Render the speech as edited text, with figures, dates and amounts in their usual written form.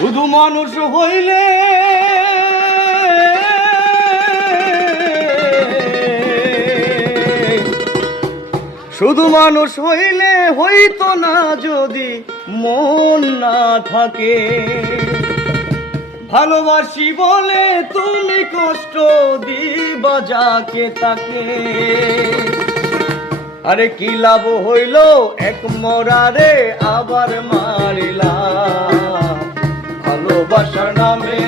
শুধু মানুষ হইলে শুধু মানুষ হইলে হইতো না যদি মন না থাকে। ভালোবাসি বলে তুমি কষ্ট দিবা যাকে তাকে। আরে কি লাভ হইল এক মরারে আবার মারিলা। ভালোবাসার নামে